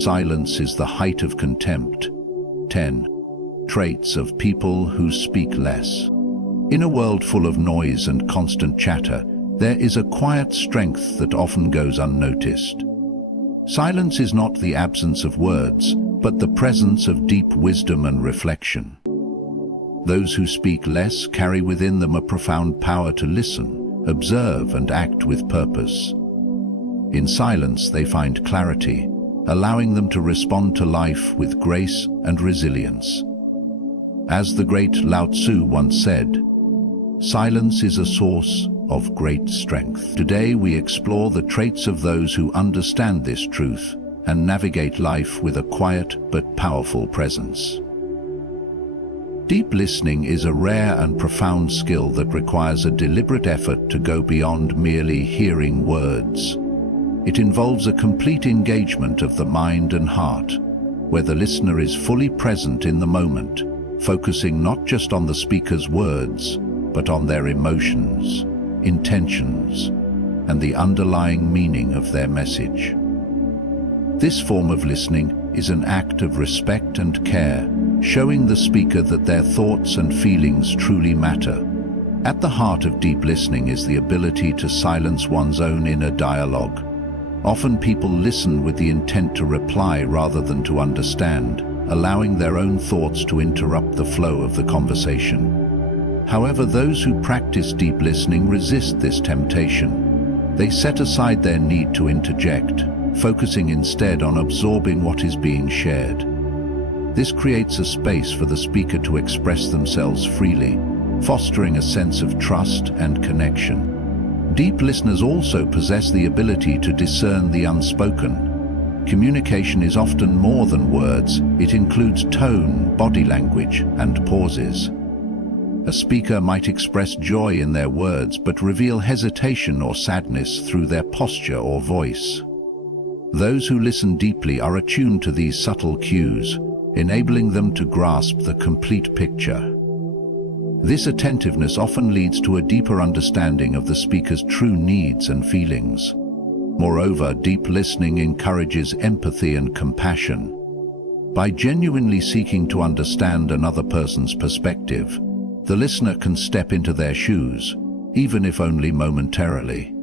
Silence is the height of contempt. 10. Traits of people who speak less. In a world full of noise and constant chatter, there is a quiet strength that often goes unnoticed. Silence is not the absence of words, but the presence of deep wisdom and reflection. Those who speak less carry within them a profound power to listen, observe, and act with purpose. In silence, they find clarity, allowing them to respond to life with grace and resilience. As the great Lao Tzu once said, "Silence is a source of great strength." Today we explore the traits of those who understand this truth and navigate life with a quiet but powerful presence. Deep listening is a rare and profound skill that requires a deliberate effort to go beyond merely hearing words. It involves a complete engagement of the mind and heart, where the listener is fully present in the moment, focusing not just on the speaker's words, but on their emotions, intentions, and the underlying meaning of their message. This form of listening is an act of respect and care, showing the speaker that their thoughts and feelings truly matter. At the heart of deep listening is the ability to silence one's own inner dialogue. Often people listen with the intent to reply rather than to understand, allowing their own thoughts to interrupt the flow of the conversation. However, those who practice deep listening resist this temptation. They set aside their need to interject, focusing instead on absorbing what is being shared. This creates a space for the speaker to express themselves freely, fostering a sense of trust and connection. Deep listeners also possess the ability to discern the unspoken. Communication is often more than words. It includes tone, body language, and pauses. A speaker might express joy in their words but reveal hesitation or sadness through their posture or voice. Those who listen deeply are attuned to these subtle cues, enabling them to grasp the complete picture. This attentiveness often leads to a deeper understanding of the speaker's true needs and feelings. Moreover, deep listening encourages empathy and compassion. By genuinely seeking to understand another person's perspective, the listener can step into their shoes, even if only momentarily.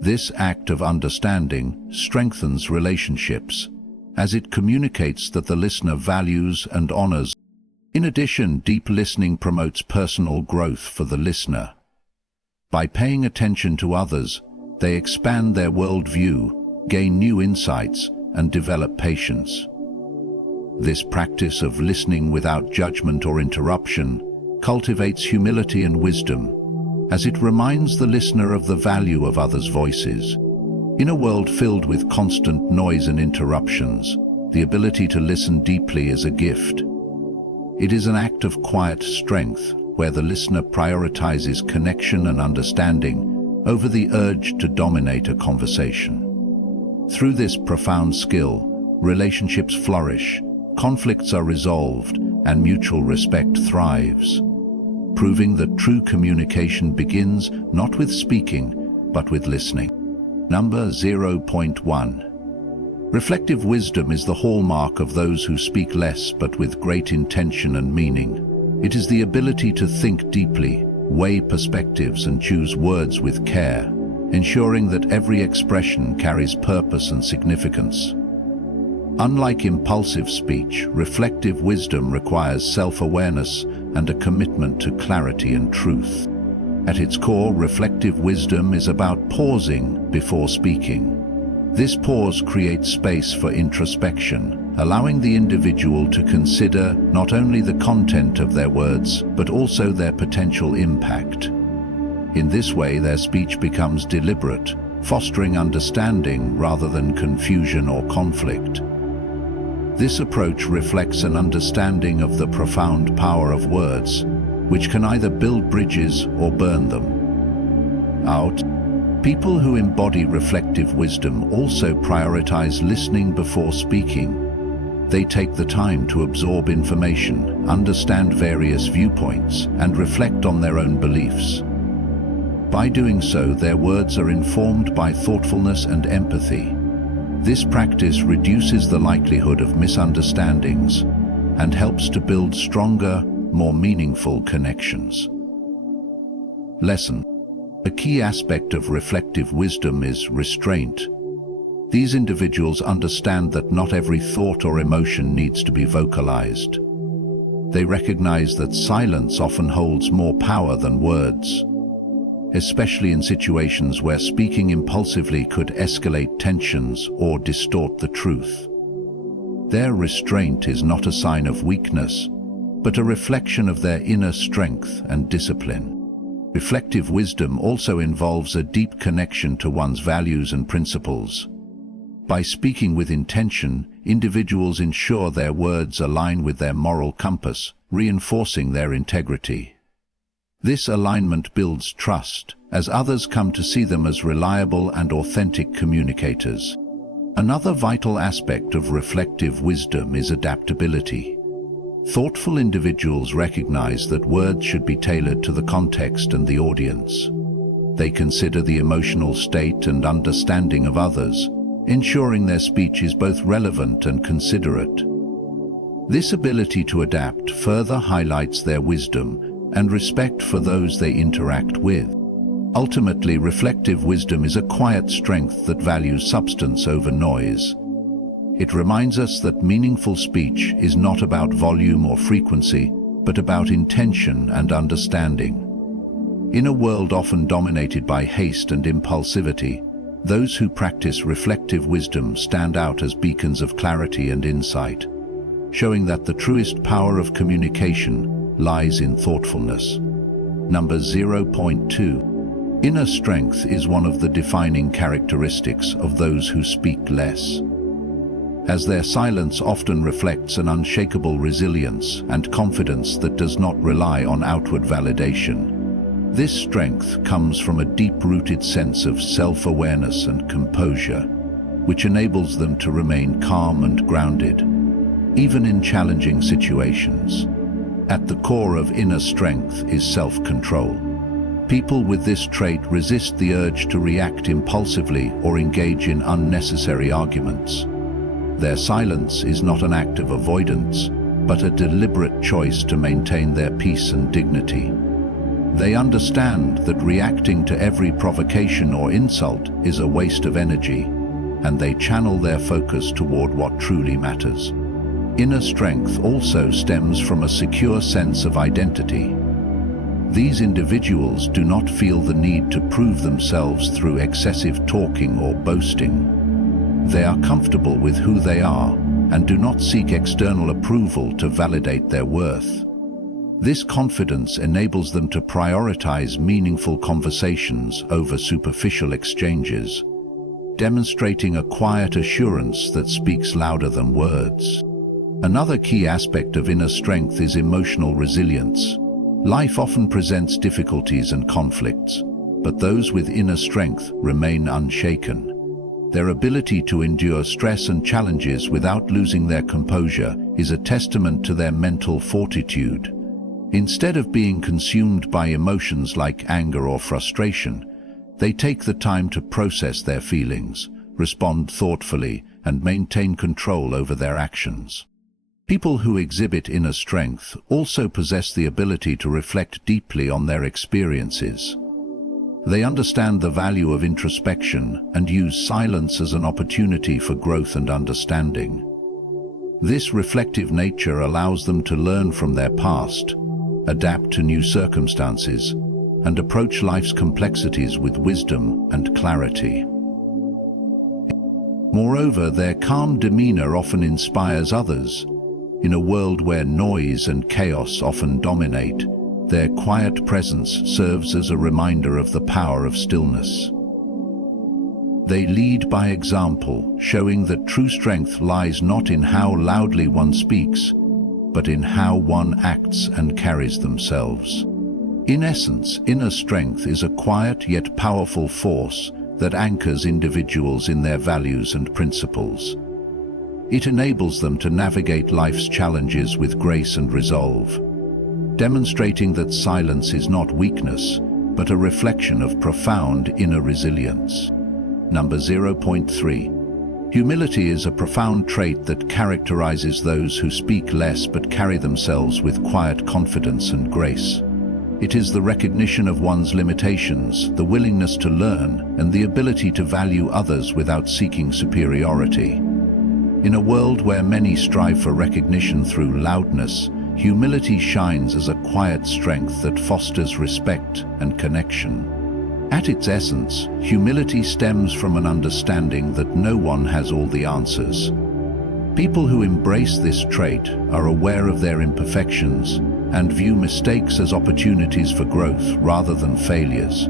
This act of understanding strengthens relationships, as it communicates that the listener values and honors. In addition, deep listening promotes personal growth for the listener. By paying attention to others, they expand their worldview, gain new insights, and develop patience. This practice of listening without judgment or interruption cultivates humility and wisdom, as it reminds the listener of the value of others' voices. In a world filled with constant noise and interruptions, the ability to listen deeply is a gift. It is an act of quiet strength, where the listener prioritizes connection and understanding over the urge to dominate a conversation. Through this profound skill, relationships flourish, conflicts are resolved, and mutual respect thrives, proving that true communication begins not with speaking, but with listening. Number 0.1. Reflective wisdom is the hallmark of those who speak less but with great intention and meaning. It is the ability to think deeply, weigh perspectives, and choose words with care, ensuring that every expression carries purpose and significance. Unlike impulsive speech, reflective wisdom requires self-awareness and a commitment to clarity and truth. At its core, reflective wisdom is about pausing before speaking. This pause creates space for introspection, allowing the individual to consider not only the content of their words, but also their potential impact. In this way, their speech becomes deliberate, fostering understanding rather than confusion or conflict. This approach reflects an understanding of the profound power of words, which can either build bridges or burn them. People who embody reflective wisdom also prioritize listening before speaking. They take the time to absorb information, understand various viewpoints, and reflect on their own beliefs. By doing so, their words are informed by thoughtfulness and empathy. This practice reduces the likelihood of misunderstandings and helps to build stronger, more meaningful connections. Lesson: a key aspect of reflective wisdom is restraint. These individuals understand that not every thought or emotion needs to be vocalized. They recognize that silence often holds more power than words, especially in situations where speaking impulsively could escalate tensions or distort the truth. Their restraint is not a sign of weakness, but a reflection of their inner strength and discipline. Reflective wisdom also involves a deep connection to one's values and principles. By speaking with intention, individuals ensure their words align with their moral compass, reinforcing their integrity. This alignment builds trust, as others come to see them as reliable and authentic communicators. Another vital aspect of reflective wisdom is adaptability. Thoughtful individuals recognize that words should be tailored to the context and the audience. They consider the emotional state and understanding of others, ensuring their speech is both relevant and considerate. This ability to adapt further highlights their wisdom and respect for those they interact with. Ultimately, reflective wisdom is a quiet strength that values substance over noise. It reminds us that meaningful speech is not about volume or frequency, but about intention and understanding. In a world often dominated by haste and impulsivity, those who practice reflective wisdom stand out as beacons of clarity and insight, showing that the truest power of communication lies in thoughtfulness. Number 0.2. Inner strength is one of the defining characteristics of those who speak less. As their silence often reflects an unshakable resilience and confidence that does not rely on outward validation. This strength comes from a deep-rooted sense of self-awareness and composure, which enables them to remain calm and grounded, even in challenging situations. At the core of inner strength is self-control. People with this trait resist the urge to react impulsively or engage in unnecessary arguments. Their silence is not an act of avoidance, but a deliberate choice to maintain their peace and dignity. They understand that reacting to every provocation or insult is a waste of energy, and they channel their focus toward what truly matters. Inner strength also stems from a secure sense of identity. These individuals do not feel the need to prove themselves through excessive talking or boasting. They are comfortable with who they are and do not seek external approval to validate their worth. This confidence enables them to prioritize meaningful conversations over superficial exchanges, demonstrating a quiet assurance that speaks louder than words. Another key aspect of inner strength is emotional resilience. Life often presents difficulties and conflicts, but those with inner strength remain unshaken. Their ability to endure stress and challenges without losing their composure is a testament to their mental fortitude. Instead of being consumed by emotions like anger or frustration, they take the time to process their feelings, respond thoughtfully, and maintain control over their actions. People who exhibit inner strength also possess the ability to reflect deeply on their experiences. They understand the value of introspection and use silence as an opportunity for growth and understanding. This reflective nature allows them to learn from their past, adapt to new circumstances, and approach life's complexities with wisdom and clarity. Moreover, their calm demeanor often inspires others. In a world where noise and chaos often dominate, their quiet presence serves as a reminder of the power of stillness. They lead by example, showing that true strength lies not in how loudly one speaks, but in how one acts and carries themselves. In essence, inner strength is a quiet yet powerful force that anchors individuals in their values and principles. It enables them to navigate life's challenges with grace and resolve, demonstrating that silence is not weakness, but a reflection of profound inner resilience. Number 0.3. Humility is a profound trait that characterizes those who speak less but carry themselves with quiet confidence and grace. It is the recognition of one's limitations, the willingness to learn, and the ability to value others without seeking superiority. In a world where many strive for recognition through loudness, humility shines as a quiet strength that fosters respect and connection. At its essence, humility stems from an understanding that no one has all the answers. People who embrace this trait are aware of their imperfections and view mistakes as opportunities for growth rather than failures.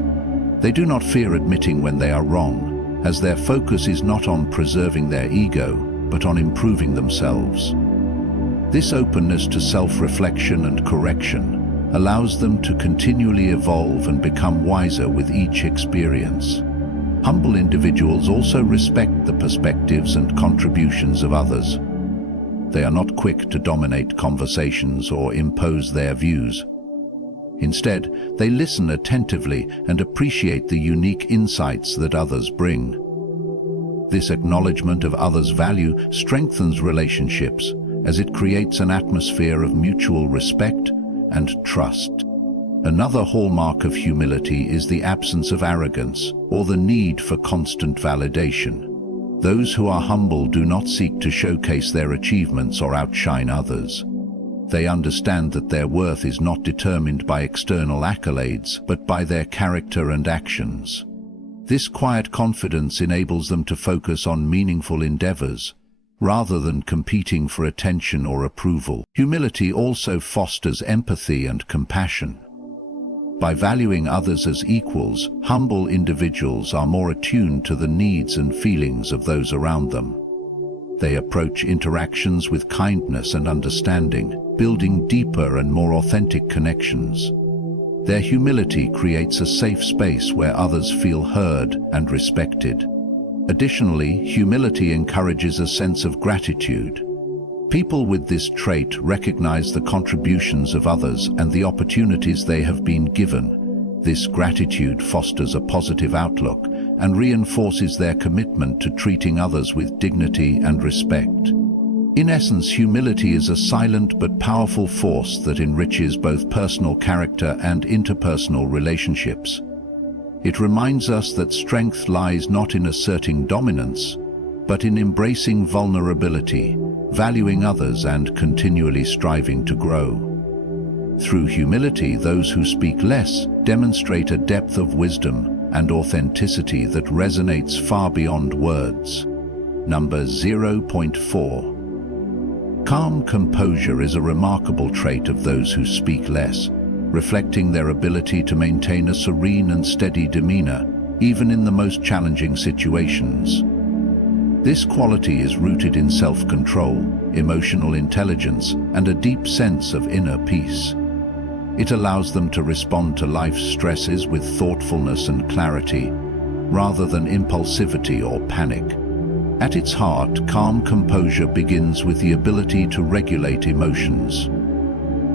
They do not fear admitting when they are wrong, as their focus is not on preserving their ego, but on improving themselves. This openness to self-reflection and correction allows them to continually evolve and become wiser with each experience. Humble individuals also respect the perspectives and contributions of others. They are not quick to dominate conversations or impose their views. Instead, they listen attentively and appreciate the unique insights that others bring. This acknowledgement of others' value strengthens relationships, as it creates an atmosphere of mutual respect and trust. Another hallmark of humility is the absence of arrogance or the need for constant validation. Those who are humble do not seek to showcase their achievements or outshine others. They understand that their worth is not determined by external accolades, but by their character and actions. This quiet confidence enables them to focus on meaningful endeavors, rather than competing for attention or approval. Humility also fosters empathy and compassion. By valuing others as equals, humble individuals are more attuned to the needs and feelings of those around them. They approach interactions with kindness and understanding, building deeper and more authentic connections. Their humility creates a safe space where others feel heard and respected. Additionally, humility encourages a sense of gratitude. People with this trait recognize the contributions of others and the opportunities they have been given. This gratitude fosters a positive outlook and reinforces their commitment to treating others with dignity and respect. In essence, humility is a silent but powerful force that enriches both personal character and interpersonal relationships. It reminds us that strength lies not in asserting dominance, but in embracing vulnerability, valuing others, and continually striving to grow. Through humility, those who speak less demonstrate a depth of wisdom and authenticity that resonates far beyond words. Number 0.4. Calm composure is a remarkable trait of those who speak less, reflecting their ability to maintain a serene and steady demeanor, even in the most challenging situations. This quality is rooted in self-control, emotional intelligence, and a deep sense of inner peace. It allows them to respond to life's stresses with thoughtfulness and clarity, rather than impulsivity or panic. At its heart, calm composure begins with the ability to regulate emotions.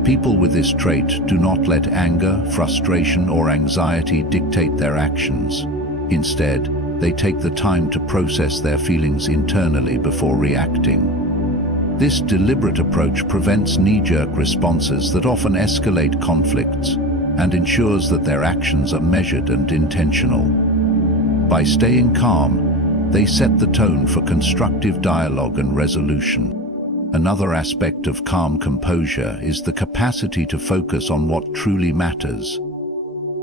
People with this trait do not let anger, frustration, or anxiety dictate their actions. Instead, they take the time to process their feelings internally before reacting. This deliberate approach prevents knee-jerk responses that often escalate conflicts and ensures that their actions are measured and intentional. By staying calm, they set the tone for constructive dialogue and resolution. Another aspect of calm composure is the capacity to focus on what truly matters.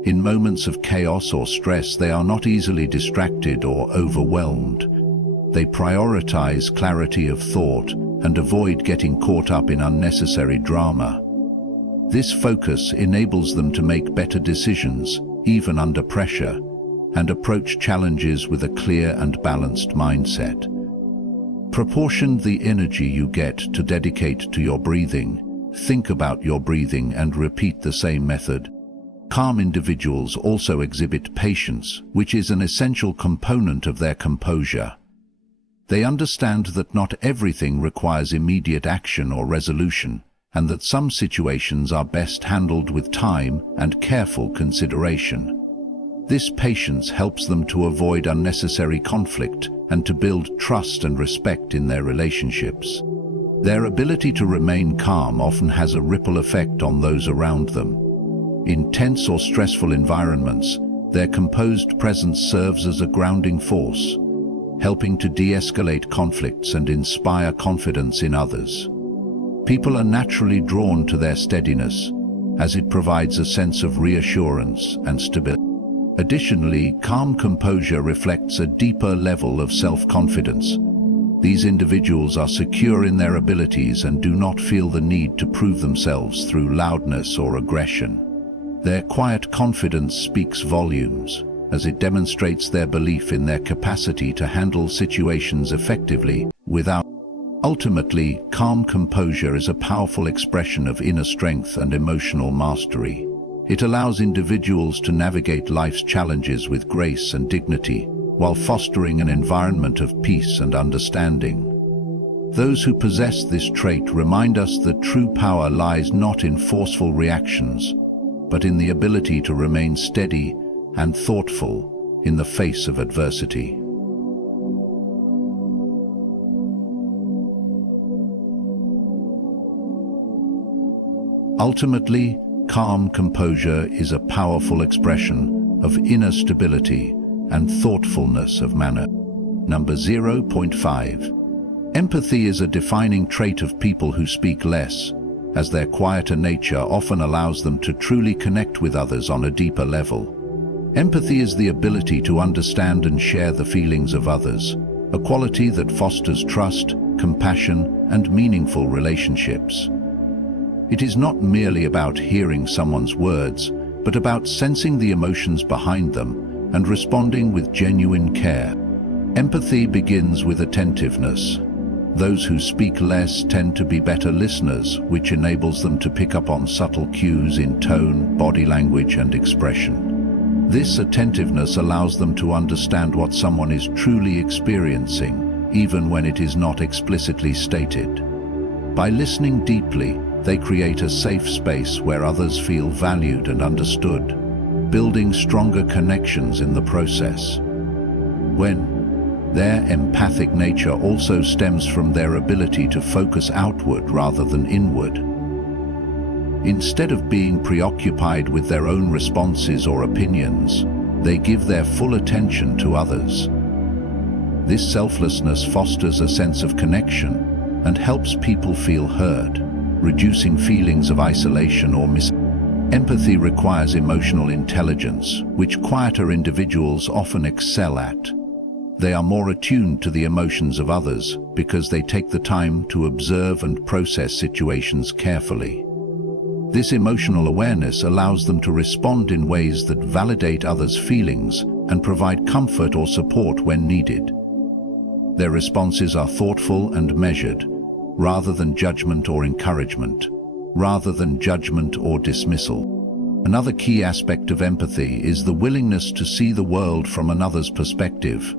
In moments of chaos or stress, they are not easily distracted or overwhelmed. They prioritize clarity of thought and avoid getting caught up in unnecessary drama. This focus enables them to make better decisions, even under pressure, and approach challenges with a clear and balanced mindset. Proportion the energy you get to dedicate to your breathing. Think about your breathing and repeat the same method. Calm individuals also exhibit patience, which is an essential component of their composure. They understand that not everything requires immediate action or resolution, and that some situations are best handled with time and careful consideration. This patience helps them to avoid unnecessary conflict and to build trust and respect in their relationships. Their ability to remain calm often has a ripple effect on those around them. In tense or stressful environments, their composed presence serves as a grounding force, helping to de-escalate conflicts and inspire confidence in others. People are naturally drawn to their steadiness, as it provides a sense of reassurance and stability. Additionally, calm composure reflects a deeper level of self-confidence. These individuals are secure in their abilities and do not feel the need to prove themselves through loudness or aggression. Their quiet confidence speaks volumes, as it demonstrates their belief in their capacity to handle situations effectively without. Ultimately, calm composure is a powerful expression of inner strength and emotional mastery. It allows individuals to navigate life's challenges with grace and dignity, while fostering an environment of peace and understanding. Those who possess this trait remind us that true power lies not in forceful reactions, but in the ability to remain steady and thoughtful in the face of adversity. Ultimately, calm composure is a powerful expression of inner stability and thoughtfulness of manner. Number 0.5. Empathy is a defining trait of people who speak less, as their quieter nature often allows them to truly connect with others on a deeper level. Empathy is the ability to understand and share the feelings of others, a quality that fosters trust, compassion, and meaningful relationships. It is not merely about hearing someone's words, but about sensing the emotions behind them and responding with genuine care. Empathy begins with attentiveness. Those who speak less tend to be better listeners, which enables them to pick up on subtle cues in tone, body language, and expression. This attentiveness allows them to understand what someone is truly experiencing, even when it is not explicitly stated. By listening deeply, they create a safe space where others feel valued and understood, building stronger connections in the process. Their empathic nature also stems from their ability to focus outward rather than inward. Instead of being preoccupied with their own responses or opinions, they give their full attention to others. This selflessness fosters a sense of connection and helps people feel heard, reducing feelings of isolation or Empathy requires emotional intelligence, which quieter individuals often excel at. They are more attuned to the emotions of others because they take the time to observe and process situations carefully. This emotional awareness allows them to respond in ways that validate others' feelings and provide comfort or support when needed. Their responses are thoughtful and measured, rather than judgment or dismissal. Another key aspect of empathy is the willingness to see the world from another's perspective.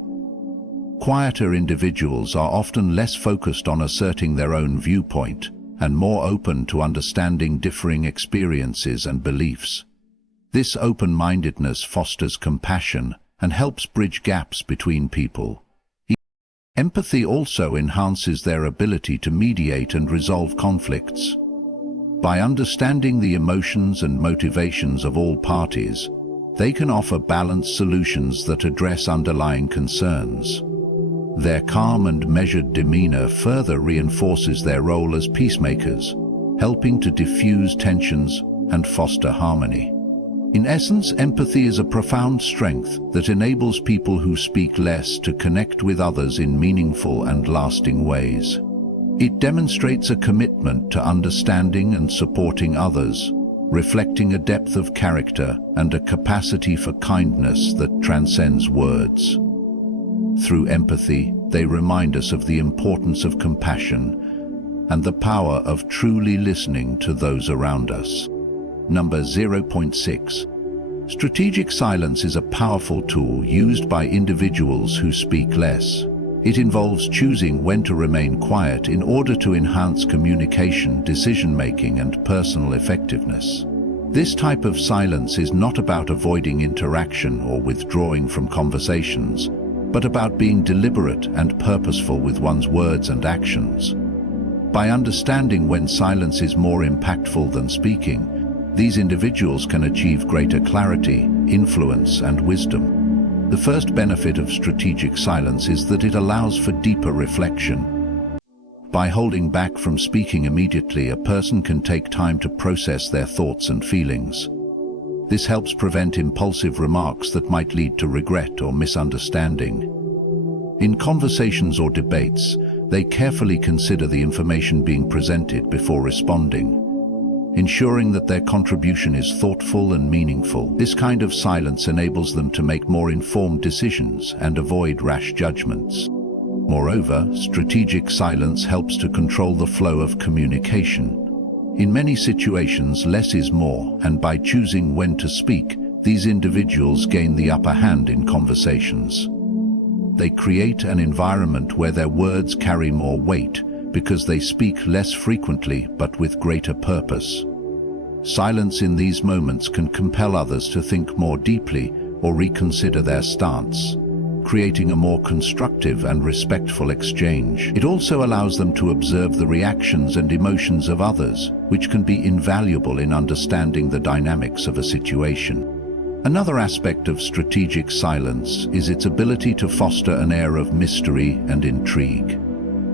Quieter individuals are often less focused on asserting their own viewpoint and more open to understanding differing experiences and beliefs. This open-mindedness fosters compassion and helps bridge gaps between people. Empathy also enhances their ability to mediate and resolve conflicts. By understanding the emotions and motivations of all parties, they can offer balanced solutions that address underlying concerns. Their calm and measured demeanor further reinforces their role as peacemakers, helping to diffuse tensions and foster harmony. In essence, empathy is a profound strength that enables people who speak less to connect with others in meaningful and lasting ways. It demonstrates a commitment to understanding and supporting others, reflecting a depth of character and a capacity for kindness that transcends words. Through empathy, they remind us of the importance of compassion and the power of truly listening to those around us. Number 0.6. Strategic silence is a powerful tool used by individuals who speak less. It involves choosing when to remain quiet in order to enhance communication, decision-making, and personal effectiveness. This type of silence is not about avoiding interaction or withdrawing from conversations, but about being deliberate and purposeful with one's words and actions. By understanding when silence is more impactful than speaking, these individuals can achieve greater clarity, influence, and wisdom. The first benefit of strategic silence is that it allows for deeper reflection. By holding back from speaking immediately, a person can take time to process their thoughts and feelings. This helps prevent impulsive remarks that might lead to regret or misunderstanding. In conversations or debates, they carefully consider the information being presented before responding, ensuring that their contribution is thoughtful and meaningful. This kind of silence enables them to make more informed decisions and avoid rash judgments. Moreover, strategic silence helps to control the flow of communication. In many situations, less is more, and by choosing when to speak, these individuals gain the upper hand in conversations. They create an environment where their words carry more weight because they speak less frequently but with greater purpose. Silence in these moments can compel others to think more deeply or reconsider their stance, creating a more constructive and respectful exchange. It also allows them to observe the reactions and emotions of others, which can be invaluable in understanding the dynamics of a situation. Another aspect of strategic silence is its ability to foster an air of mystery and intrigue.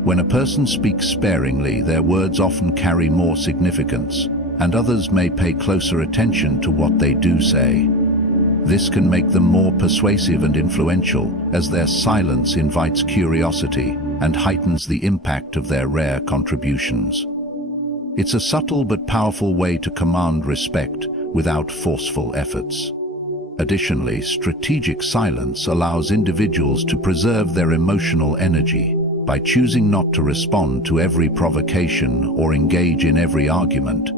When a person speaks sparingly, their words often carry more significance, and others may pay closer attention to what they do say. This can make them more persuasive and influential, as their silence invites curiosity and heightens the impact of their rare contributions. It's a subtle but powerful way to command respect without forceful efforts. Additionally, strategic silence allows individuals to preserve their emotional energy. By choosing not to respond to every provocation or engage in every argument,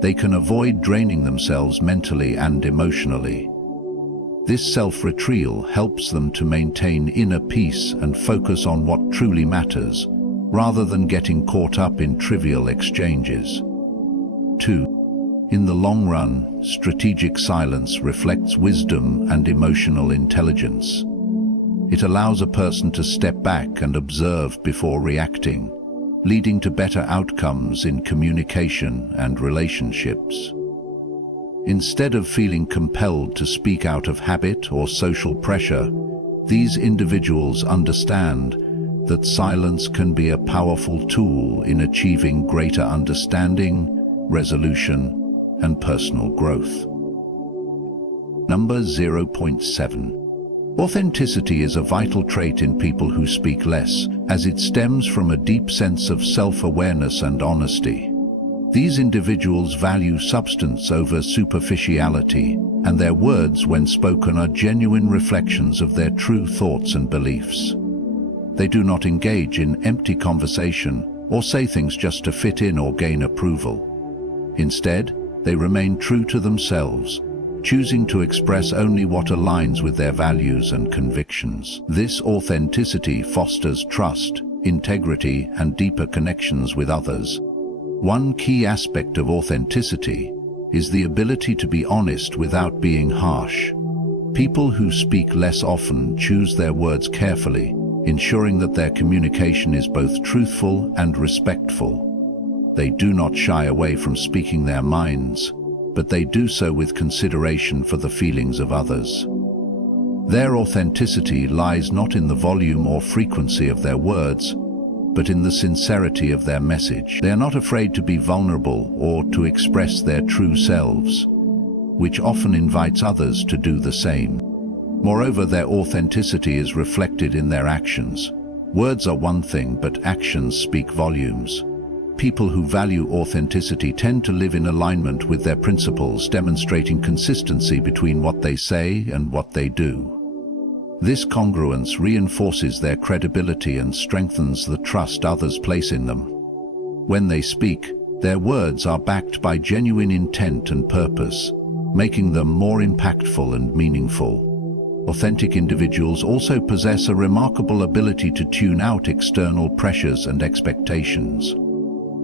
they can avoid draining themselves mentally and emotionally. This self-retrieval helps them to maintain inner peace and focus on what truly matters, rather than getting caught up in trivial exchanges. 2. In the long run, strategic silence reflects wisdom and emotional intelligence. It allows a person to step back and observe before reacting, leading to better outcomes in communication and relationships. Instead of feeling compelled to speak out of habit or social pressure, these individuals understand that silence can be a powerful tool in achieving greater understanding, resolution, and personal growth. Number 0.7. Authenticity is a vital trait in people who speak less, as it stems from a deep sense of self-awareness and honesty. These individuals value substance over superficiality, and their words, when spoken, are genuine reflections of their true thoughts and beliefs. They do not engage in empty conversation or say things just to fit in or gain approval. Instead, they remain true to themselves, choosing to express only what aligns with their values and convictions. This authenticity fosters trust, integrity, and deeper connections with others. One key aspect of authenticity is the ability to be honest without being harsh. People who speak less often choose their words carefully, ensuring that their communication is both truthful and respectful. They do not shy away from speaking their minds, but they do so with consideration for the feelings of others. Their authenticity lies not in the volume or frequency of their words, but in the sincerity of their message. They are not afraid to be vulnerable or to express their true selves, which often invites others to do the same. Moreover, their authenticity is reflected in their actions. Words are one thing, but actions speak volumes. People who value authenticity tend to live in alignment with their principles, demonstrating consistency between what they say and what they do. This congruence reinforces their credibility and strengthens the trust others place in them. When they speak, their words are backed by genuine intent and purpose, making them more impactful and meaningful. Authentic individuals also possess a remarkable ability to tune out external pressures and expectations.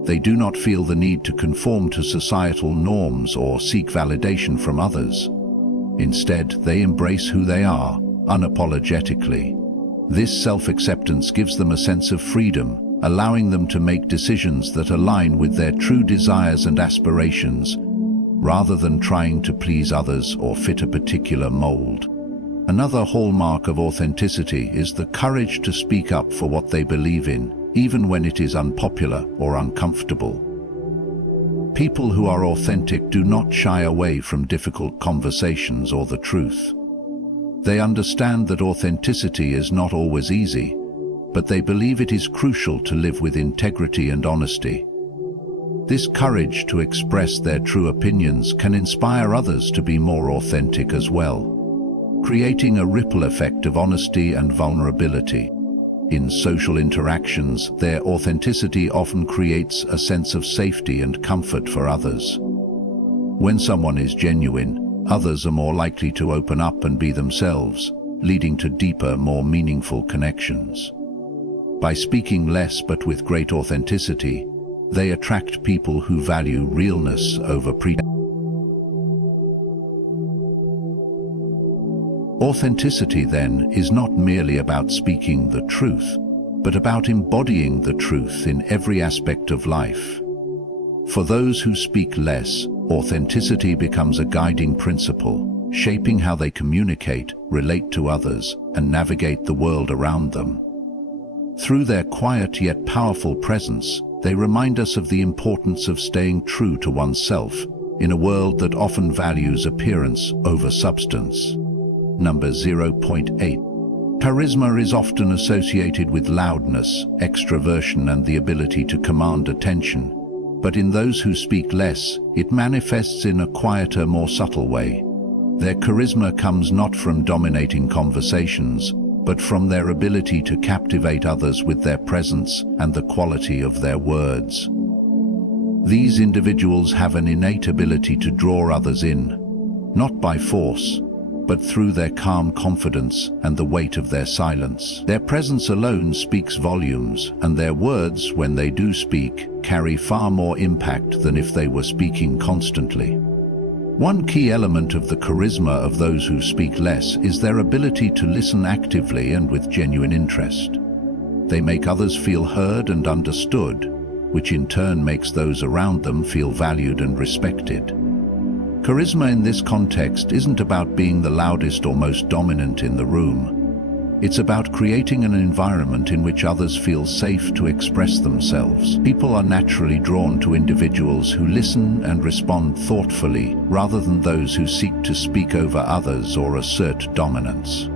They do not feel the need to conform to societal norms or seek validation from others. Instead, they embrace who they are, unapologetically. This self-acceptance gives them a sense of freedom, allowing them to make decisions that align with their true desires and aspirations, rather than trying to please others or fit a particular mold. Another hallmark of authenticity is the courage to speak up for what they believe in, even when it is unpopular or uncomfortable. People who are authentic do not shy away from difficult conversations or the truth. They understand that authenticity is not always easy, but they believe it is crucial to live with integrity and honesty. This courage to express their true opinions can inspire others to be more authentic as well, creating a ripple effect of honesty and vulnerability. In social interactions, their authenticity often creates a sense of safety and comfort for others. When someone is genuine, others are more likely to open up and be themselves, leading to deeper, more meaningful connections. By speaking less but with great authenticity, they attract people who value realness over pretense. Authenticity, then, is not merely about speaking the truth, but about embodying the truth in every aspect of life. For those who speak less, authenticity becomes a guiding principle, shaping how they communicate, relate to others, and navigate the world around them. Through their quiet yet powerful presence, they remind us of the importance of staying true to oneself in a world that often values appearance over substance. Number 0.8. Charisma is often associated with loudness, extroversion, and the ability to command attention. But in those who speak less, it manifests in a quieter, more subtle way. Their charisma comes not from dominating conversations, but from their ability to captivate others with their presence and the quality of their words. These individuals have an innate ability to draw others in, not by force, but through their calm confidence and the weight of their silence. Their presence alone speaks volumes, and their words, when they do speak, carry far more impact than if they were speaking constantly. One key element of the charisma of those who speak less is their ability to listen actively and with genuine interest. They make others feel heard and understood, which in turn makes those around them feel valued and respected. Charisma in this context isn't about being the loudest or most dominant in the room. It's about creating an environment in which others feel safe to express themselves. People are naturally drawn to individuals who listen and respond thoughtfully, rather than those who seek to speak over others or assert dominance.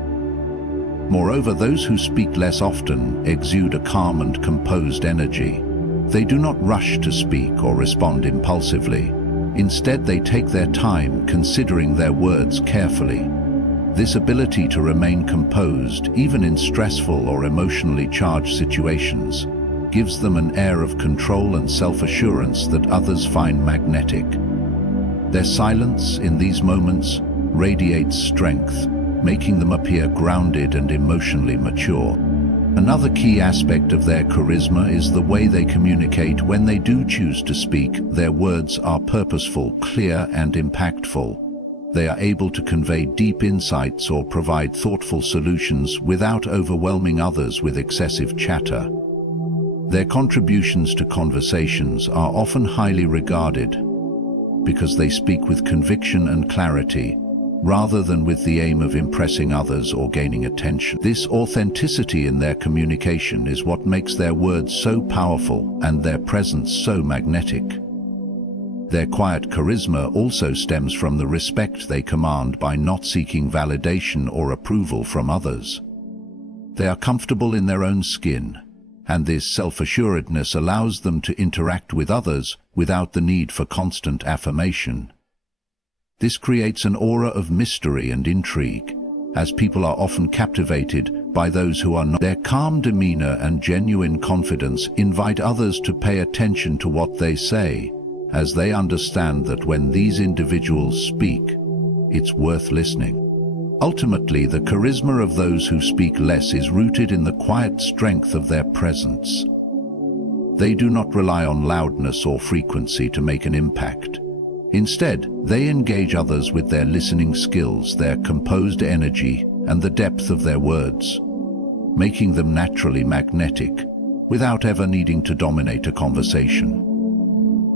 Moreover, those who speak less often exude a calm and composed energy. They do not rush to speak or respond impulsively. Instead, they take their time, considering their words carefully. This ability to remain composed, even in stressful or emotionally charged situations, gives them an air of control and self-assurance that others find magnetic. Their silence in these moments radiates strength, making them appear grounded and emotionally mature. Another key aspect of their charisma is the way they communicate. When they do choose to speak, their words are purposeful, clear, and impactful. They are able to convey deep insights or provide thoughtful solutions without overwhelming others with excessive chatter. Their contributions to conversations are often highly regarded because they speak with conviction and clarity, rather than with the aim of impressing others or gaining attention. This authenticity in their communication is what makes their words so powerful and their presence so magnetic. Their quiet charisma also stems from the respect they command by not seeking validation or approval from others. They are comfortable in their own skin, and this self-assuredness allows them to interact with others without the need for constant affirmation. This creates an aura of mystery and intrigue, as people are often captivated by those who are not. Their calm demeanor and genuine confidence invite others to pay attention to what they say, as they understand that when these individuals speak, it's worth listening. Ultimately, the charisma of those who speak less is rooted in the quiet strength of their presence. They do not rely on loudness or frequency to make an impact. Instead, they engage others with their listening skills, their composed energy, and the depth of their words, making them naturally magnetic, without ever needing to dominate a conversation.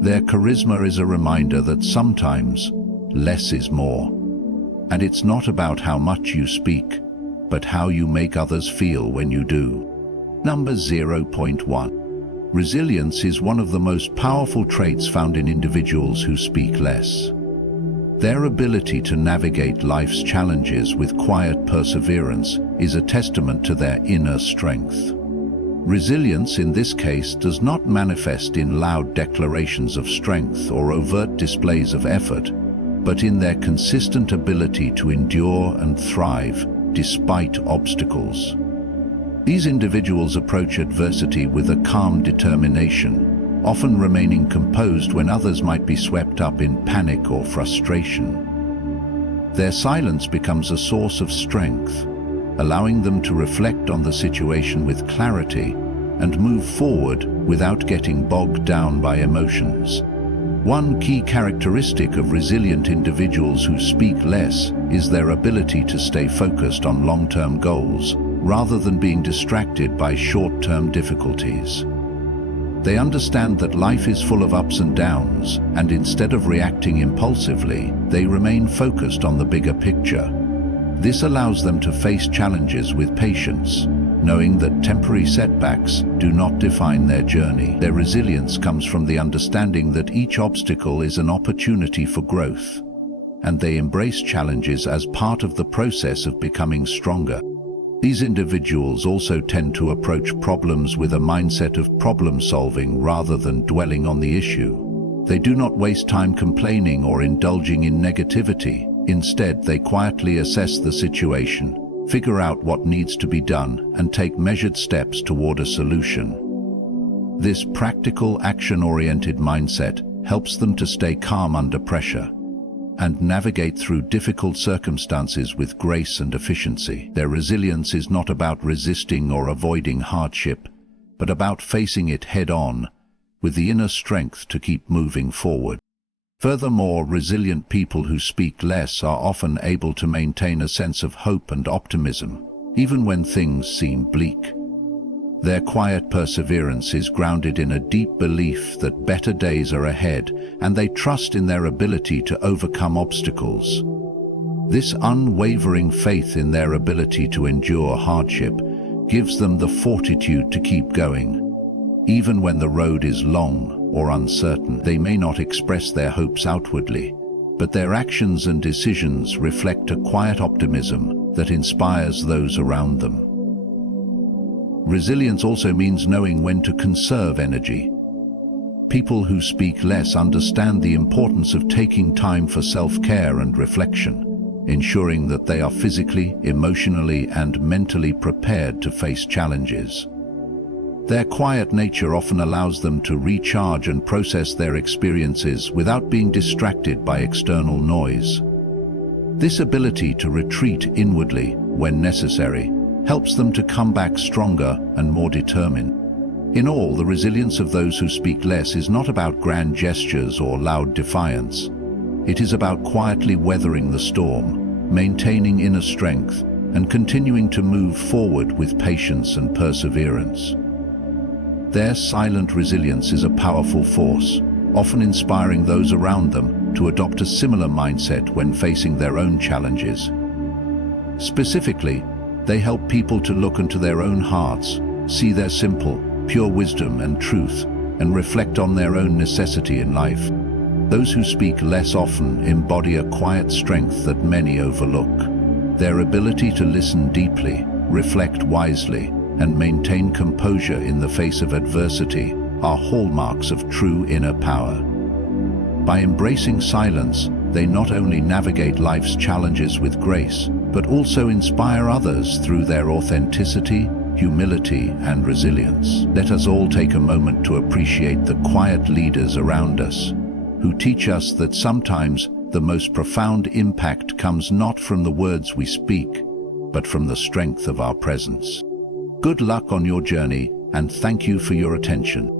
Their charisma is a reminder that sometimes less is more. And it's not about how much you speak, but how you make others feel when you do. Number 0.1. Resilience is one of the most powerful traits found in individuals who speak less. Their ability to navigate life's challenges with quiet perseverance is a testament to their inner strength. Resilience in this case does not manifest in loud declarations of strength or overt displays of effort, but in their consistent ability to endure and thrive despite obstacles. These individuals approach adversity with a calm determination, often remaining composed when others might be swept up in panic or frustration. Their silence becomes a source of strength, allowing them to reflect on the situation with clarity and move forward without getting bogged down by emotions. One key characteristic of resilient individuals who speak less is their ability to stay focused on long-term goals rather than being distracted by short-term difficulties. They understand that life is full of ups and downs, and instead of reacting impulsively, they remain focused on the bigger picture. This allows them to face challenges with patience, knowing that temporary setbacks do not define their journey. Their resilience comes from the understanding that each obstacle is an opportunity for growth, and they embrace challenges as part of the process of becoming stronger. These individuals also tend to approach problems with a mindset of problem-solving rather than dwelling on the issue. They do not waste time complaining or indulging in negativity. Instead, they quietly assess the situation, figure out what needs to be done, and take measured steps toward a solution. This practical, action-oriented mindset helps them to stay calm under pressure and navigate through difficult circumstances with grace and efficiency. Their resilience is not about resisting or avoiding hardship, but about facing it head-on, with the inner strength to keep moving forward. Furthermore, resilient people who speak less are often able to maintain a sense of hope and optimism, even when things seem bleak. Their quiet perseverance is grounded in a deep belief that better days are ahead, and they trust in their ability to overcome obstacles. This unwavering faith in their ability to endure hardship gives them the fortitude to keep going. Even when the road is long or uncertain, they may not express their hopes outwardly, but their actions and decisions reflect a quiet optimism that inspires those around them. Resilience also means knowing when to conserve energy. People who speak less understand the importance of taking time for self-care and reflection, ensuring that they are physically, emotionally, and mentally prepared to face challenges. Their quiet nature often allows them to recharge and process their experiences without being distracted by external noise. This ability to retreat inwardly when necessary helps them to come back stronger and more determined. In all, the resilience of those who speak less is not about grand gestures or loud defiance. It is about quietly weathering the storm, maintaining inner strength, and continuing to move forward with patience and perseverance. Their silent resilience is a powerful force, often inspiring those around them to adopt a similar mindset when facing their own challenges. Specifically, they help people to look into their own hearts, see their simple, pure wisdom and truth, and reflect on their own necessity in life. Those who speak less often embody a quiet strength that many overlook. Their ability to listen deeply, reflect wisely, and maintain composure in the face of adversity are hallmarks of true inner power. By embracing silence, they not only navigate life's challenges with grace, but also inspire others through their authenticity, humility, and resilience. Let us all take a moment to appreciate the quiet leaders around us, who teach us that sometimes the most profound impact comes not from the words we speak, but from the strength of our presence. Good luck on your journey, and thank you for your attention.